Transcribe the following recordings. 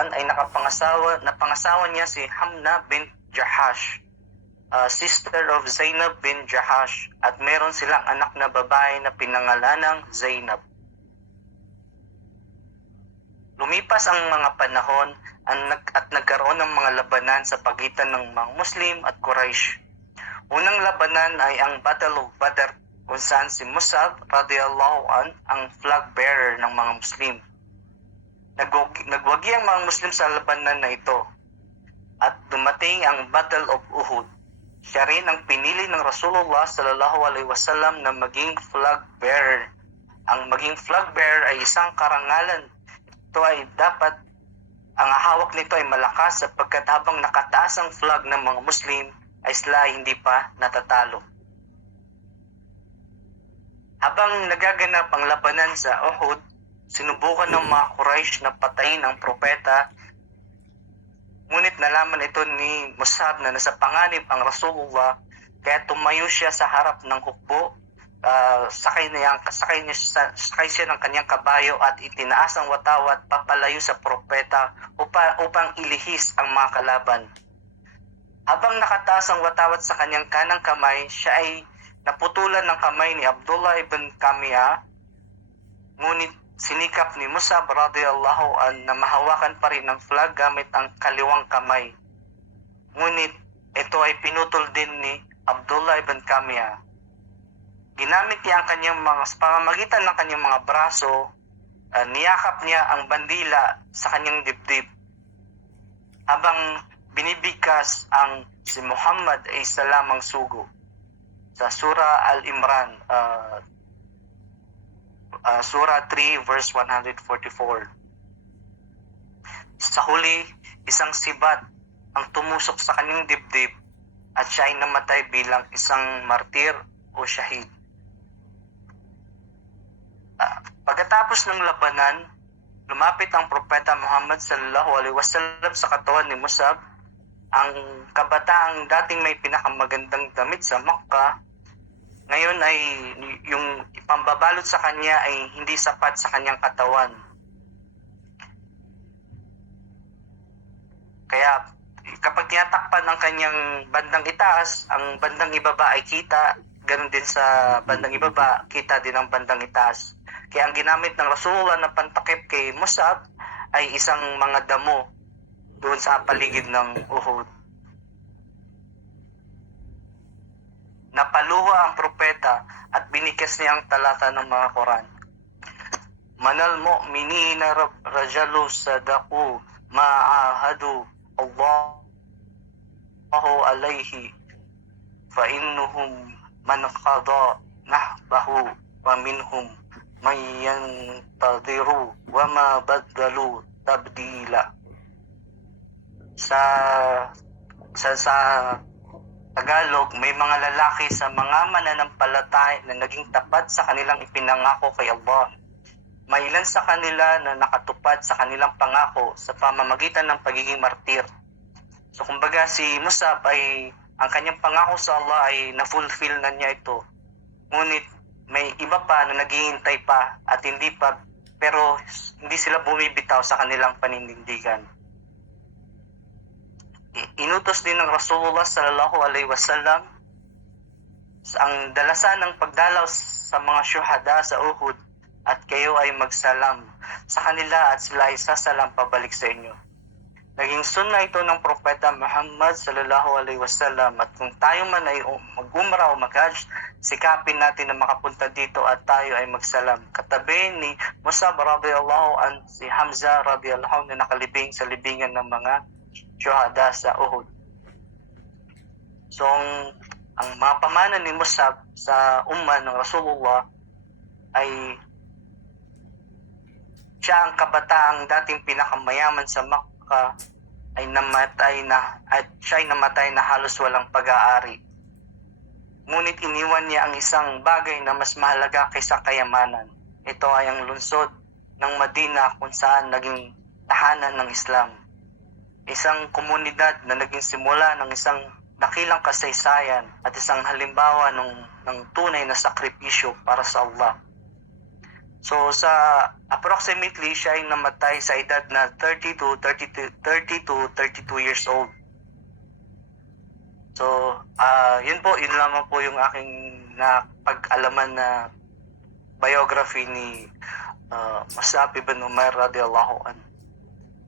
an ay napangasawa niya si Hamna bint Jahash, sister of Zainab bin Jahash, at meron silang anak na babae na pinangalanang Zainab. Lumipas ang mga panahon at nagkaroon ng mga labanan sa pagitan ng mga Muslim at Quraysh. Unang labanan ay ang Battle of Badr, kung saan si Musab radiyallahu an ang flag bearer ng mga Muslim. Nagwagi ang mga Muslim sa labanan na ito at dumating ang Battle of Uhud. Siya rin ang pinili ng Rasulullah sallallahu alaihi wasallam na maging flag bearer. Ang maging flag bearer ay isang karangalan. Ito ay dapat, ang hawak nito ay malakas sapagkat habang nakataas ang flag ng mga Muslim ay sila hindi pa natatalo. Habang nagaganap ang labanan sa Uhud, sinubukan ng mga Quraysh na patayin ang propeta. Ngunit nalaman ito ni Musab na nasa panganib ang Rasulullah, kaya tumayo siya sa harap ng hukbo, sakay siya ng kanyang kabayo at itinaas ang watawat papalayo sa propeta upang ilihis ang mga kalaban. Habang nakataas ang watawat sa kanyang kanang kamay, siya ay naputulan ng kamay ni Abdullah ibn Kamia, ngunit sinikap ni Musab radiyallahu an na mahawakan pa rin ang flag gamit ang kaliwang kamay. Ngunit ito ay pinutol din ni Abdullah ibn Kamia. Ginamit niya ang kanyang sa pamamagitan ng kanyang mga braso, niyakap niya ang bandila sa kanyang dibdib. Habang binibigkas ang si Muhammad ay isa lamang sugo. Sa Surah Al-Imran, Surah 3 verse 144. Sa huli, isang sibat ang tumusok sa kanyang dibdib at siya ay namatay bilang isang martir o syahid. Pagkatapos ng labanan, lumapit ang propeta Muhammad sallallahu alaihi wasallam sa katawan ni Musab. Ang kabataang dating may pinakamagandang damit sa Makkah, ngayon ay yung pambabalot sa kanya ay hindi sapat sa kanyang katawan. Kaya kapag tinatakpan ng kanyang bandang itaas, ang bandang ibaba ay kita, ganun din sa bandang ibaba, kita din ang bandang itaas. Kaya ang ginamit ng Rasulullah na pantakip kay Musab ay isang mga damo doon sa paligid ng Uhud. Napaluha ang propeta at binikas niya ang talata ng mga Quran. Manal mu'minina rajalu sadaku ma'ahadu Allahu alayhi fa innuhum man qada nahbahu wa minhum man yantadiru wa ma baddalu tabdila. Sa Tagalog, may mga lalaki sa mga mananampalataya na naging tapat sa kanilang ipinangako kay Allah. May ilan sa kanila na nakatupad sa kanilang pangako sa pamamagitan ng pagiging martir. So kumbaga si Musab ay ang kanyang pangako sa Allah ay na-fulfill na niya ito. Ngunit may iba pa na naghihintay pa at hindi pa, pero hindi sila bumibitaw sa kanilang paninindigan. Inutos din ng Rasulullah sallallahu alaihi wasallam ang dalasan ng pagdalaw sa mga syuhada sa Uhud at kayo ay magsalam sa kanila at sila ay sasalam pabalik sa inyo. Naging sunna ito ng propeta Muhammad sallallahu alaihi wasallam, at kung tayo man ay mag-umrah o mag-hajj, sikapin natin na makapunta dito at tayo ay magsalam. Katabi ni Musab radiyallahu an si Hamza radiyallahu na nakalibing sa libingan ng mga syuhada sa Uhud. So ang mga pamana ni Musab sa umma ng Rasulullah ay siya ang kabataang dating pinakamayaman sa Makkah ay namatay na, at siya ay namatay na halos walang pag-aari. Ngunit iniwan niya ang isang bagay na mas mahalaga kaysa kayamanan. Ito ay ang lungsod ng Madina kung saan naging tahanan ng Islam. Isang komunidad na naging simula ng isang dakilang kasaysayan at isang halimbawa ng tunay na sakripisyo para sa Allah. So sa approximately siya ay namatay sa edad na 30 to 32 years old. So yun lamang po yung aking napag-alaman na biography ni Mus'ab ibn Umair radiyallahu anhu.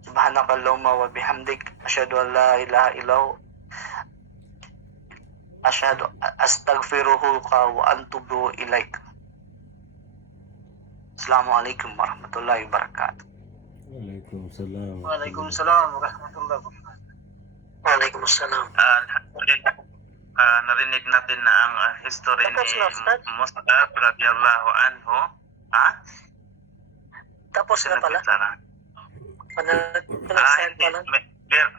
Subhanakallahumma wa bihamdik asyhadu an la ilaha illa anta astaghfiruka wa atubu ilaik. Assalamualaikum warahmatullahi wabarakatuh. Waalaikumsalam. Waalaikumsalam warahmatullahi wabarakatuh. Waalaikumsalam. Alhamdulillah, narinig natin na ang history ni Mus'ab radiyallahu anhu. Tapos na pala? Hindi.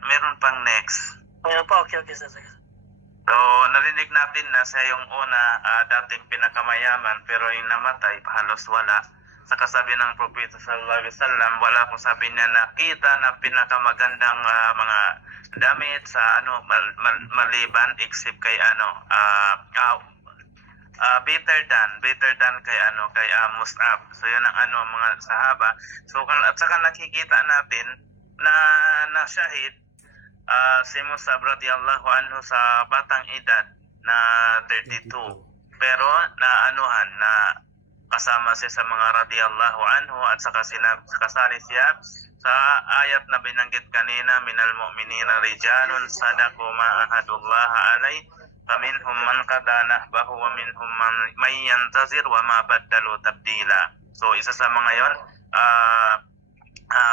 Meron pang next. Meron pa? Okay. So, narinig natin na siya yung una, dating pinakamayaman, pero yung namatay, halos wala. Sa kasabi ng Propeta sallallahu alaihi wasallam, wala akong sabi niya nakita na pinakamagandang mga damit sa maliban except kay better than kay Mus'ab. So yun ang mga sahaba. So at saka nakikita natin na shahid si Mus'ab radiyallahu anhu sa batang edad na 32. Pero na kasama siya sa mga radiyallahu anhu at saka kasali siya sa ayat na binanggit kanina, minal mu'minina rijalun sadaqu ma ahadullah alay faminhum man qada nahbahu wa minhum man yantazir wa ma baddalu tabdila. So isa sa mga yon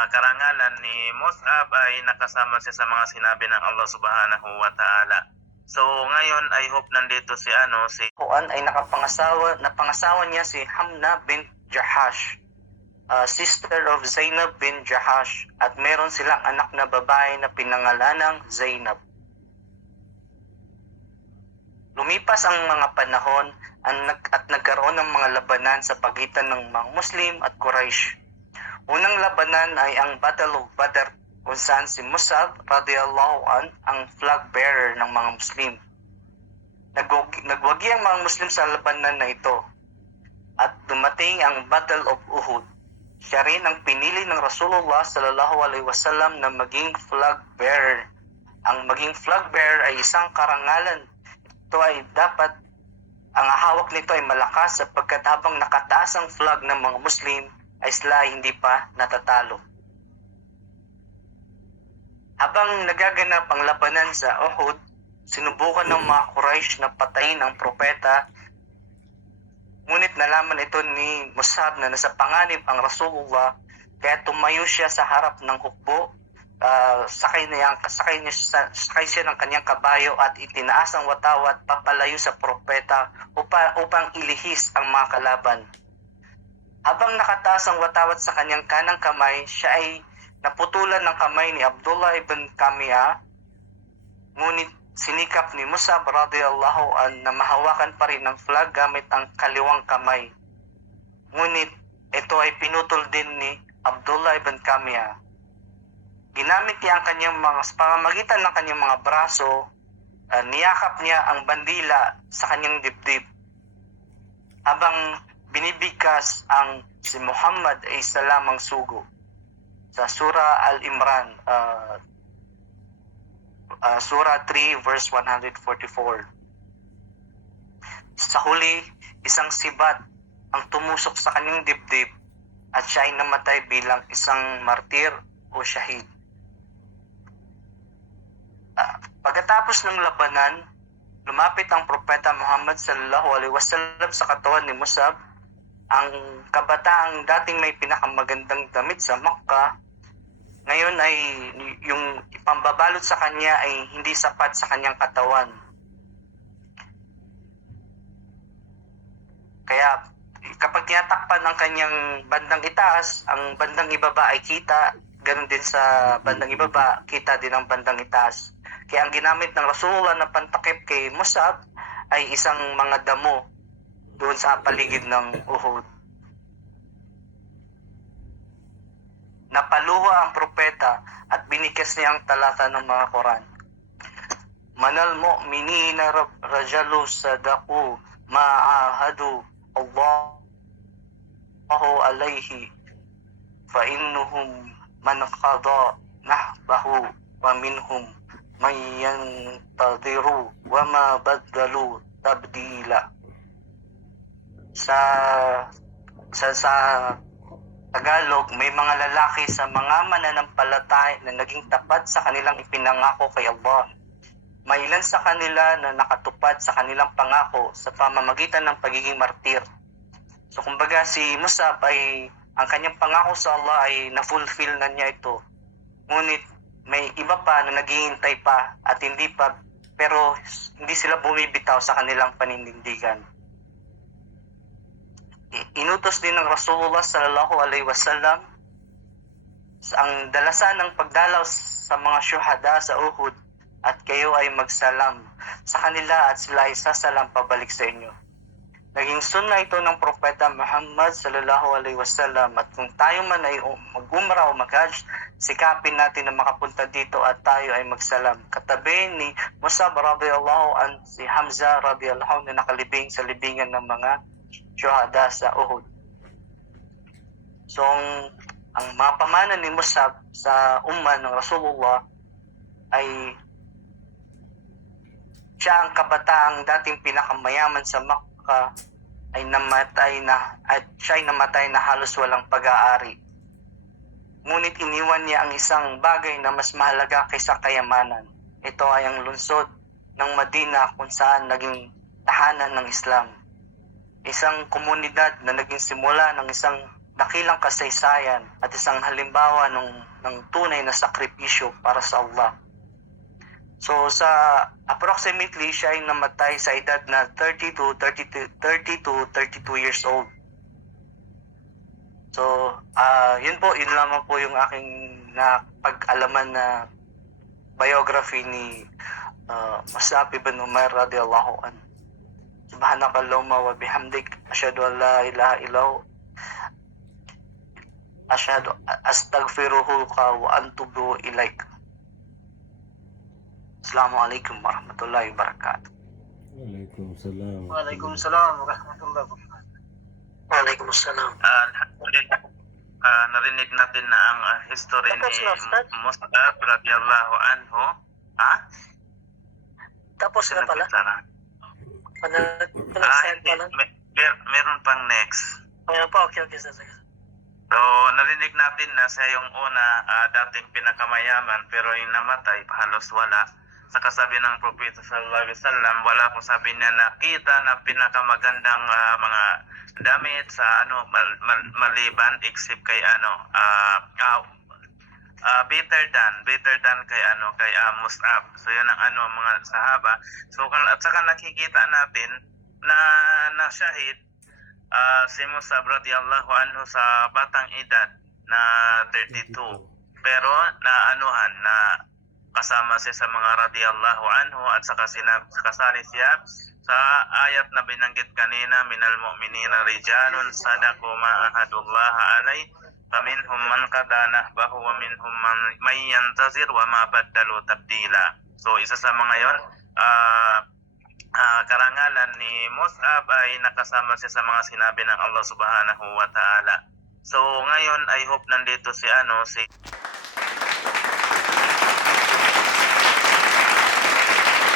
karangalan ni Mus'ab ay nakasama siya sa mga sinabi ng Allah subhanahu wa ta'ala. So ngayon I hope nandito si Juan ay napangasawa niya si Hamna bint Jahash, sister of Zainab bin Jahash, at meron silang anak na babae na pinangalanang Zainab. Lumipas ang mga panahon at nagkaroon ng mga labanan sa pagitan ng mga Muslim at Quraysh. Unang labanan ay ang Battle of Badr, kung saan si Mus'ab radiyallahu an ang flag bearer ng mga Muslim. Nagwagi ang mga Muslim sa labanan na ito at dumating ang Battle of Uhud. Siya rin ang pinili ng Rasulullah sallallahu alaihi wasallam na maging flag bearer. Ang maging flag bearer ay isang karangalan. Ito ay dapat ang hawak nito ay malakas sapagkat habang nakataas ang flag ng mga Muslim ay sila hindi pa natatalo. Habang nagaganap ang labanan sa Uhud, sinubukan ng mga Quraysh na patayin ang propeta. Ngunit nalaman ito ni Mus'ab na nasa panganib ang Rasulullah, kaya tumayo siya sa harap ng hukbo, sakay siya ng kanyang kabayo at itinaas ang watawat papalayo sa propeta upang ilihis ang mga kalaban. Habang nakataas ang watawat sa kanyang kanang kamay, siya ay naputulan ng kamay ni Abdullah ibn Kamia, ngunit sinikap ni Mus'ab radiyallahu an na mahawakan pa rin ang flag gamit ang kaliwang kamay. Ngunit ito ay pinutol din ni Abdullah ibn Kamia. Ginamit niya ang kanyang pamamagitan ng kanyang mga braso, niyakap niya ang bandila sa kanyang dibdib. Habang binibigkas ang si Muhammad ay isa lamang sugo. Sa Surah Al-Imran, Surah 3 verse 144. Sa huli, isang sibat ang tumusok sa kanyang dibdib at siya ay namatay bilang isang martir o shahid. Pagkatapos ng labanan, lumapit ang Propeta Muhammad sallallahu alaihi wasallam sa katawan ni Mus'ab. Ang kabataang dating may pinakamagandang damit sa Makkah, ngayon ay yung ipambabalot sa kanya ay hindi sapat sa kanyang katawan. Kaya kapag tinatakpan ng kanyang bandang itaas, ang bandang ibaba ay kita, ganun din sa bandang ibaba, kita din ang bandang itaas. Kaya ang ginamit ng Rasulullah na pantakip kay Mus'ab ay isang mga damo doon sa paligid ng Uhud. Napaluha ang propeta at binikas niya ang talata ng mga Quran. Manal mu'minina rajalu sadaqu ma'ahadu Allah alayhi fa innahum man qada nahbahu wa minhum man yantadiru wa ma baddalu tabdila. Sa Tagalog, may mga lalaki sa mga mananampalataya na naging tapat sa kanilang ipinangako kay Allah. May ilan sa kanila na nakatupad sa kanilang pangako sa pamamagitan ng pagiging martir. So kumbaga si Musab ay ang kanyang pangako sa Allah ay na-fulfill na niya ito. Ngunit may iba pa na naghihintay pa at pero hindi sila bumibitaw sa kanilang paninindigan. Inutos din ng Rasulullah sallallahu alaihi wasallam ang dalasan ng pagdalaw sa mga syuhada sa Uhud at kayo ay magsalam sa kanila at sila ay sasalam pabalik sa inyo. Naging sunna ito ng Propeta Muhammad sallallahu alaihi wasallam at kung tayo man ay mag-umrah o mag-hajj, sikapin natin na makapunta dito at tayo ay magsalam. Katabi ni Musab radhiyallahu an si Hamza radhiyallahu na nakalibing sa libingan ng mga syuhada sa Uhud. So, ang mga pamana ni Musab sa umma ng Rasulullah ay siya ang kabataang dating pinakamayaman sa Makkah ay namatay na at siya ay namatay na halos walang pag-aari. Ngunit iniwan niya ang isang bagay na mas mahalaga kaysa kayamanan. Ito ay ang lungsod ng Madina kung saan naging tahanan ng Islam. Isang komunidad na naging simula ng isang dakilang kasaysayan at isang halimbawa ng tunay na sakripisyo para sa Allah. So sa approximately siya ay namatay sa edad na 30 to 32 years old. So yun lamang po yung aking pag-alaman na biography ni Mus'ab ibn Umair radiyallahu anhu. Subhanakallahumma wa bihamdik asyhadu an la ilaha illallah astaghfiruka wa atubu ilaik. Assalamualaikum warahmatullahi wabarakatuh. Waalaikumsalam. Waalaikumsalam warahmatullahi wabarakatuh. Waalaikumsalam. Alhamdulillah. Narinig natin na ang history ni Mus'ab radiyallahu anhu. Tapos na pala. Meron pang next. Ayan pa, okay. So, narinig natin na siya yung una, dating pinakamayaman, pero yung namatay, halos wala. Sa kasabi ng Propeta sallallahu alaihi wasallam, wala kung sabi niya nakita na pinakamagandang mga damit sa maliban except kay better than kay Mus'ab. So yun ang mga sahaba. So at saka nakikita natin na shahid si Mus'ab radiyallahu anhu sa batang edad na 32. Pero na kasama siya sa mga radiyallahu anhu at saka kasali siya sa ayat na binanggit kanina, minal mu'minina rijalun sadaqu ma ahadullah alay faminhum man qada nahbahu wa minhum man yantazir wa ma baddalu tabdila. So isa sa mga yon, karangalan ni Mus'ab ay nakasama siya sa mga sinabi ng Allah subhanahu wa ta'ala. So ngayon I hope nandito si